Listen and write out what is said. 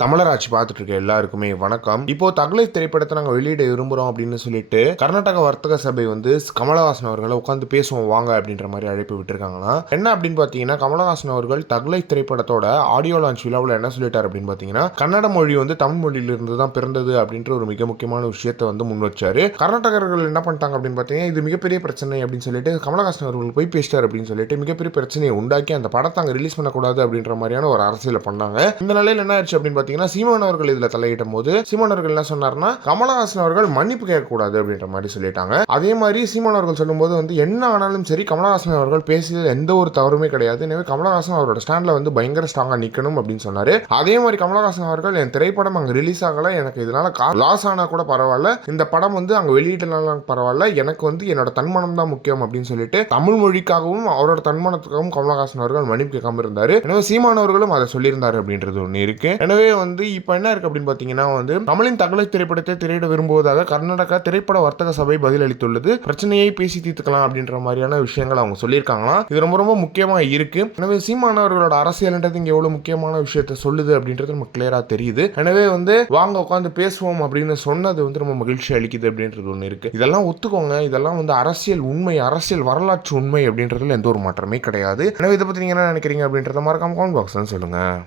தமிழராட்சி பார்த்துட்டு இருக்க எல்லாருக்குமே வணக்கம். இப்போ தகலை திரைப்படத்தை நாங்கள் வெளியிட விரும்புகிறோம் அப்படின்னு சொல்லிட்டு கர்நாடக வர்த்தக சபை வந்து கமலஹாசன் அவர்களை உட்காந்து பேசுவோம் வாங்க அப்படின்ற மாதிரி அழைப்பு விட்டுருக்காங்கன்னா என்ன அப்படின்னு பார்த்தீங்கன்னா கமலஹாசன் அவர்கள் தகலை திரைப்படத்தோட ஆடியோ லான்ச் விழாவில் என்ன சொல்லிட்டார் அப்படின்னு பார்த்தீங்கன்னா கன்னட மொழி வந்து தமிழ் மொழியிலிருந்து தான் பிறந்தது அப்படின்ற ஒரு மிக முக்கியமான விஷயத்தை வந்து முன் வச்சாரு. கர்நாடகர்கள் என்ன பண்ணிட்டாங்க அப்படின்னு பார்த்தீங்கன்னா இது மிகப்பெரிய பிரச்சனை அப்படின்னு சொல்லிட்டு கமலஹாசன் அவர்கள் போய் பேசிட்டார் அப்படின்னு சொல்லிட்டு மிகப்பெரிய பிரச்சனையை உண்டாக்கி அந்த படத்தை அங்கே ரிலீஸ் பண்ணக்கூடாது அப்படின்ற மாதிரியான ஒரு அரசியலை பண்ணாங்க. இந்த நிலையில் என்ன ஆயிடுச்சு அப்படின்னு பார்த்தீங்கன்னா சீமான் அவர்கள் இதில் தலையிடும் போது சீமான் அவர்கள் என்ன சொன்னார்னா கமலஹாசன் அவர்கள் மன்னிப்பு கேட்கக்கூடாது அப்படின்ற மாதிரி சொல்லிட்டாங்க. அதே மாதிரி சீமான் அவர்கள் சொல்லும்போது வந்து என்ன ஆனாலும் சரி கமலஹாசன் அவர்கள் பேசியது எந்த ஒரு தவறுமே கிடையாது. எனவே கமலஹாசன் அவரோட ஸ்டாண்டில் வந்து பயங்கர ஸ்ட்ராங்காக நிற்கணும் அப்படின்னு சொன்னார். அதே மாதிரி கமலஹாசன் அவர்கள் என் திரைப்படம் அங்கே ரிலீஸ் ஆகலை. எனக்கு இதனால லாஸ் ஆனால் கூட பரவாயில்ல. இந்த படம் வந்து அங்கே வெளியிட்டனாலும் பரவாயில்ல. எனக்கு வந்து என்னோட தன்மானம் தான் முக்கியம் அப்படின்னு சொல்லிட்டு தமிழ் மொழிக்காகவும் அவரோட தன்மானத்துக்காகவும் கமலஹாசன் அவர்கள் மன்னிப்பு கேட்காம இருந்தார். எனவே சீமான் அவர்களும் அதை சொல்லியிருந்தார் அப்படின்றது ஒன்று இருக்கு. எனவே வந்து இப்போ என்ன இருக்கு அப்படின்னு பார்த்தீங்கன்னா வந்து தமிழின் தகவலை திரைப்படத்தை திரையிட விரும்புவதாக கர்நாடகா திரைப்பட வர்த்தக சபை பதிலளித்துள்ளது. பிரச்சனையை பேசி தீர்த்துக்கலாம் அப்படின்ற மாதிரியான விஷயங்கள் அவங்க சொல்லியிருக்காங்களாம் இது ரொம்ப ரொம்ப முக்கியமாக இருக்கு. எனவே சீமானவர்களோட அரசியல்ன்றது இங்கே எவ்வளோ முக்கியமான விஷயத்த சொல்லுது அப்படின்றது நமக்கு கிளியராக தெரியுது. எனவே வந்து வாங்க உட்காந்து பேசுவோம் அப்படின்னு சொன்னது வந்து ரொம்ப மகிழ்ச்சி அளிக்குது அப்படின்றது ஒன்று இருக்கு. இதெல்லாம் ஒத்துக்கோங்க. இதெல்லாம் வந்து அரசியல் உண்மை அரசியல் வரலாற்று உண்மை அப்படின்றதுல எந்த ஒரு மாற்றமே கிடையாது. எனவே இதை பற்றி நீங்கள் என்ன நினைக்கிறீங்க அப்படின்றத மறக்காம கமெண்ட் பாக்ஸ் சொல்லுங்கள்